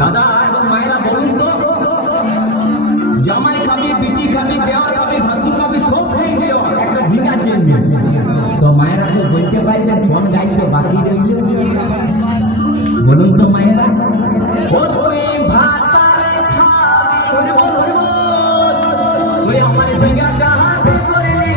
দাদা এবং মায়েরা বলুন তো, জামাই খাবি, পিটি খাবি, দেওয়া খাবি, ভাসু খাবি, সব খেয়ে গেল একটা ঝিঙা কিনবে। তো মায়েরা তো বলতে পারবে কোন দায়িত্ব বাকি রইল? বলুন তো মায়েরা, ও তুই ভাত খাবি, ওই আমার ঝিঙাটা হাতে করে নে,